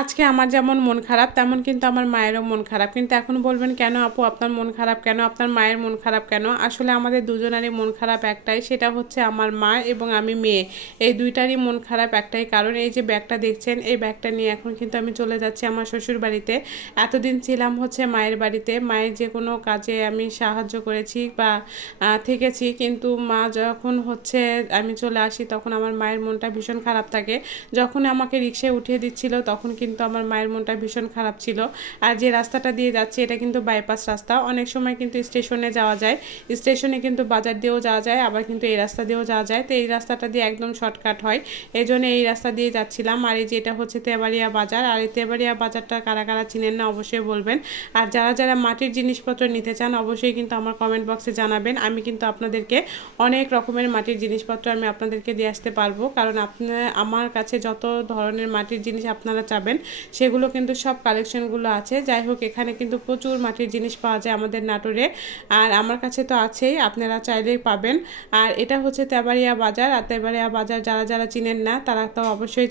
আজকে আমার যেমন মন খারাপ তেমন কিন্তু আমার মায়েরও মন খারাপ। কিন্তু এখন বলবেন কেন আপু আপনার মন খারাপ কেন? আপনার মায়ের মন খারাপ কেন? আসলে আমাদের দুজনেরই মন খারাপ একটাই, সেটা হচ্ছে আমার মা এবং আমি মেয়ে। এই দুইটারই মন খারাপ একটাই কারণ, এই যে ব্যাগটা দেখছেন এই ব্যাগটা নিয়ে এখন কিন্তু আমি চলে যাচ্ছি আমার শ্বশুর বাড়িতে। এতদিন ছিলাম হচ্ছে মায়ের বাড়িতে, মায়ের যে কোনো কাজে আমি সাহায্য করেছি বা থেকেছি, কিন্তু মা যখন হচ্ছে আমি চলে আসি তখন আমার মায়ের মনটা ভীষণ খারাপ থাকে। যখন আমাকে রিকশায় উঠিয়ে দিচ্ছিল তখন কিন্তু আমার মায়ের মনটা ভীষণ খারাপ ছিল। আর যে রাস্তাটা দিয়ে যাচ্ছে এটা কিন্তু বাইপাস রাস্তা, অনেক সময় কিন্তু স্টেশনে যাওয়া যায়, স্টেশনে কিন্তু বাজার দিয়েও যাওয়া যায়, আবার কিন্তু এই রাস্তা দিয়েও যাওয়া যায়। তো এই রাস্তাটা দিয়ে একদম শর্টকাট হয়, এই জন্য এই রাস্তা দিয়ে যাচ্ছিলাম। আর এই যে এটা হচ্ছে তেবাড়িয়া বাজার, আর এই তেবাড়িয়া বাজারটা কারা কারা চিনেন না অবশ্যই বলবেন। আর যারা যারা মাটির জিনিসপত্র নিতে চান অবশ্যই কিন্তু আমার কমেন্ট বক্সে জানাবেন, আমি কিন্তু আপনাদেরকে অনেক রকমের মাটির জিনিসপত্র আমি আপনাদেরকে দিয়ে আসতে পারবো। কারণ আপনার আমার কাছে যত ধরনের মাটির জিনিস আপনারা চাবেন সেগুলো কিন্তু সব কালেকশনগুলো আছে। যাই হোক, এখানে কিন্তু প্রচুর মাটির জিনিস পাওয়া যায় আমাদের নাটোরে, আর আমার কাছে তো আছেই, আপনারা চাইলেই পাবেন। আর এটা হচ্ছে তেবাড়িয়া বাজার, আর তেবাড়িয়া বাজার যারা যারা চিনেন না তারা তো অবশ্যই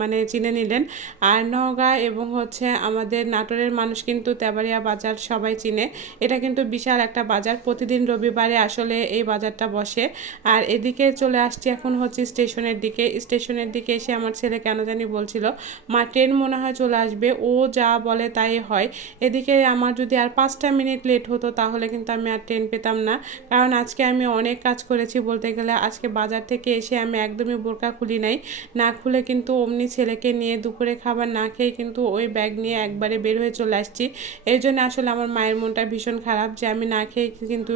মানে চিনে নিলেন। আর নওগাঁ এবং হচ্ছে আমাদের নাটোরের মানুষ কিন্তু তেবাড়িয়া বাজার সবাই চিনে। এটা কিন্তু বিশাল একটা বাজার, প্রতিদিন রবিবারে আসলে এই বাজারটা বসে। আর এদিকে চলে আসছি এখন হচ্ছে স্টেশনের দিকে। স্টেশনের দিকে এসে আমার ছেলে কেন জানি বলছিল মা ট্রেন মনে হয় চলে আসবে, ও যা বলে তাই হয়। এদিকে আমার যদি আর 5টা মিনিট লেট হতো তাহলে কিন্তু আমি আর ট্রেন পেতাম না। কারণ আজকে আমি অনেক কাজ করেছি বলতে গেলে, আজকে বাজার থেকে এসে আমি একদমই বোরকা খুলি নাই, না খুলে কিন্তু অমনি ছেলেকে নিয়ে দুপুরে খাবার না খেয়ে কিন্তু ওই ব্যাগ নিয়ে একবারে বের হয়ে চলে আসছি। এই জন্য আসলে আমার মায়ের মনটা ভীষণ খারাপ যে আমি না খেয়ে কিন্তু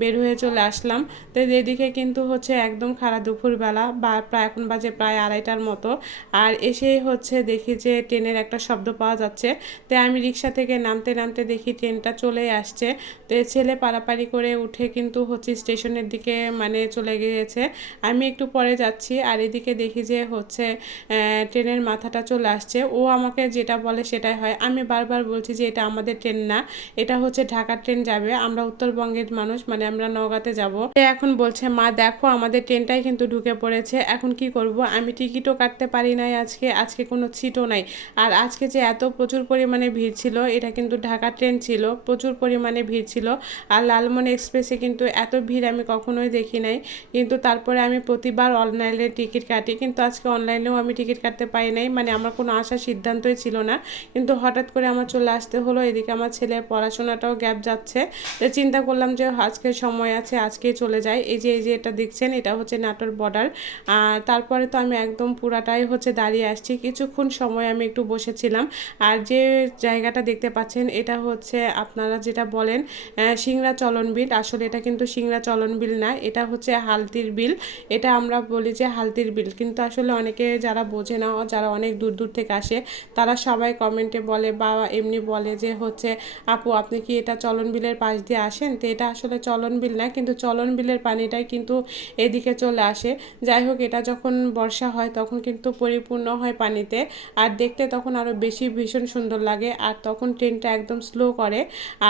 বের হয়ে চলে আসলাম। তো এদিকে কিন্তু হচ্ছে একদম খারাপ দুপুরবেলা, বা প্রায় এখন বাজে প্রায় 2:30টার মতো। আর এসেই হচ্ছে দেখি যে ট্রেনের একটা শব্দ পাওয়া যাচ্ছে। তো আমি রিক্সা থেকে নামতে নামতে দেখি ট্রেনটা চলে আসছে। তো ছেলে পারাপারি করে উঠে কিন্তু হচ্ছে স্টেশনের দিকে মানে চলে গিয়েছে, আমি একটু পরে যাচ্ছি। আর এদিকে দেখি যে হচ্ছে ট্রেনের মাথাটা চলে আসছে, ও আমাকে যেটা বলে সেটাই হয়। আমি বারবার বলছি যে এটা আমাদের ট্রেন না, এটা হচ্ছে ঢাকার ট্রেন যাবে, আমরা উত্তরবঙ্গের মানুষ, মানে আমরা নওগাঁতে যাব। এখন বলছে মা দেখো আমাদের ট্রেনটাই কিন্তু ঢুকে পড়েছে, এখন কি করব? আমি টিকিটও কাটতে পারি নাই আজকে, আজকে কোনো সিটও নাই। আর আজকে যে এত প্রচুর পরিমাণে ভিড় ছিল, এটা কিন্তু ঢাকা ট্রেন ছিল, প্রচুর পরিমাণে ভিড় ছিল। আর লালমনি এক্সপ্রেসে কিন্তু এত ভিড় আমি কখনোই দেখি নাই। কিন্তু তারপরে আমি প্রতিবার অনলাইনে টিকিট কাটি, কিন্তু আজকে অনলাইনেও আমি টিকিট কাটতে পারি নাই, মানে আমার কোনো আসার সিদ্ধান্তই ছিল না। কিন্তু হঠাৎ করে আমার চলে আসতে হলো, এদিকে আমার ছেলের পড়াশোনাটাও গ্যাপ যাচ্ছে। তো চিন্তা করলাম যে আজকে সময় আছে আজকেই চলে যাই। এই যে এটা দেখছেন এটা হচ্ছে নাটোর বর্ডার। আর তারপরে তো আমি একদম পুরাটাই হচ্ছে দাঁড়িয়ে আসছি, কিছুক্ষণ সময় আমি একটু বসেছিলাম। আর যে জায়গাটা দেখতে পাচ্ছেন এটা হচ্ছে আপনারা যেটা বলেন সিংড়া চলন বিল, আসলে এটা কিন্তু সিংড়া চলন বিল না, এটা হচ্ছে হালতির বিল। এটা আমরা বলি যে হালতির বিল, কিন্তু আসলে অনেকে যারা বোঝে না, যারা অনেক দূর দূর থেকে আসে, তারা সবাই কমেন্টে বলে বা এমনি বলে যে হচ্ছে আপু আপনি কি এটা চলন বিলের পাশ দিয়ে আসেন? তো এটা আসলে চলন বিল না, কিন্তু চলন বিলের পানিটাই কিন্তু এদিকে চলে আসে। যাই হোক, এটা যখন বর্ষা হয় তখন কিন্তু পরিপূর্ণ হয় পানিতে, আর দেখতে তখন আরও বেশি ভীষণ সুন্দর লাগে। আর তখন ট্রেনটা একদম স্লো করে,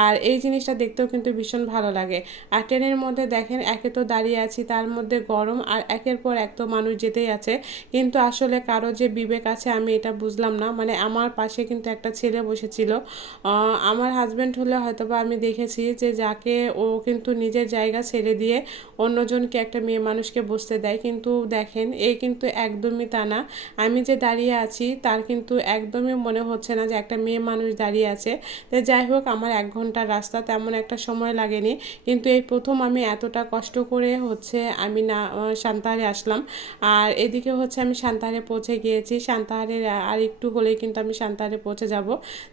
আর এই জিনিসটা দেখতেও কিন্তু ভীষণ ভালো লাগে। আর ট্রেনের মধ্যে দেখেন একে তো দাঁড়িয়ে আছি, তার মধ্যে গরম, আর একের পর এক তো মানুষ যেতেই আছে, কিন্তু আসলে কারো যে বিবেক আছে আমি এটা বুঝলাম না। মানে আমার পাশে কিন্তু একটা ছেলে বসেছিল, আমার হাজব্যান্ড হলে হয়তো বা আমি দেখেছি যে যাকে ও কিন্তু নিজের জায়গা ছেড়ে দিয়ে অন্যজনকে, একটা মেয়ে মানুষকে বসতে দেয়, কিন্তু দেখেন এই কিন্তু একদমই তা না। আমি যে দাঁড়িয়ে আছি তার কিন্তু একদমই মনে হচ্ছে না যে একটা মেয়ে মানুষ দাঁড়িয়ে আছে। তো যাই হোক, আমার 1 ঘন্টার রাস্তা, তেমন একটা সময় লাগেনি, কিন্তু এই প্রথম আমি এতটা কষ্ট করে হচ্ছে আমি না সান্তাহারে আসলাম। আর এদিকে হচ্ছে আমি সান্তাহারে পৌঁছে গিয়েছি, সান্তাহারের আর একটু হলেই কিন্তু আমি সান্তাহারে পৌঁছে যাব।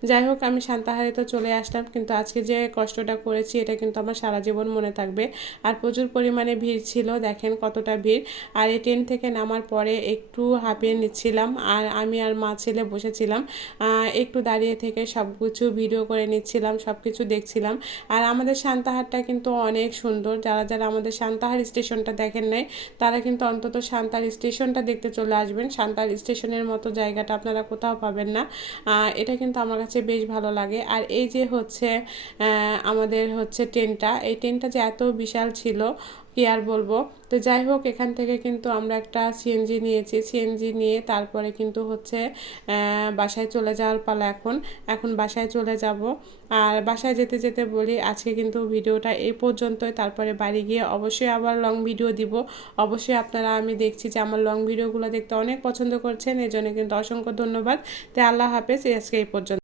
যাই হোক, আমি সান্তাহারে তো চলে আসলাম, কিন্তু আজকে যে কষ্টটা করেছি এটা কিন্তু আমার সারা জীবন মনে থাকবে। আর প্রচুর পরিমাণে ভিড় ছিল, দেখেন কতটা ভিড়। আর এই ট্রেন থেকে নামার পরে একটু হাঁপিয়ে নিচ্ছিলাম, আর আমি আর মা ছেলে বসেছিলাম, একটু দাঁড়িয়ে থেকে সব কিছু ভিডিও করে নিচ্ছিলাম, সব কিছু দেখছিলাম। আর আমাদের সান্তাহারটা কিন্তু অনেক সুন্দর, যারা যারা আমাদের সান্তাহার স্টেশনটা দেখেন নাই তারা কিন্তু অন্তত সান্তাহার স্টেশনটা দেখতে চলে আসবেন, সান্তাহার স্টেশনের মতো জায়গাটা আপনারা কোথাও পাবেন না। এটা কিন্তু আমার কাছে বেশ ভালো লাগে। আর এই যে হচ্ছে আমাদের হচ্ছে ট্রেনটা, এই ট্রেনটা যে এত বিশাল ছিল কি আর বলবো। তো যাই হোক, এখান থেকে কিন্তু আমরা একটা সিএনজি নিয়েছি, সিএনজি নিয়ে তারপরে কিন্তু হচ্ছে বাসায় চলে যাওয়ার পালা। এখন এখন বাসায় চলে যাব। আর বাসায় যেতে যেতে বলি আজকে কিন্তু ভিডিওটা এই পর্যন্তই, তারপরে বাড়ি গিয়ে অবশ্যই আবার লং ভিডিও দিব। অবশ্যই আপনারা, আমি দেখছি যে আমার লং ভিডিওগুলো দেখতে অনেক পছন্দ করছেন, এই জন্য কিন্তু অসংখ্য ধন্যবাদ। তো আল্লাহ হাফেজ, আজকে এই পর্যন্ত।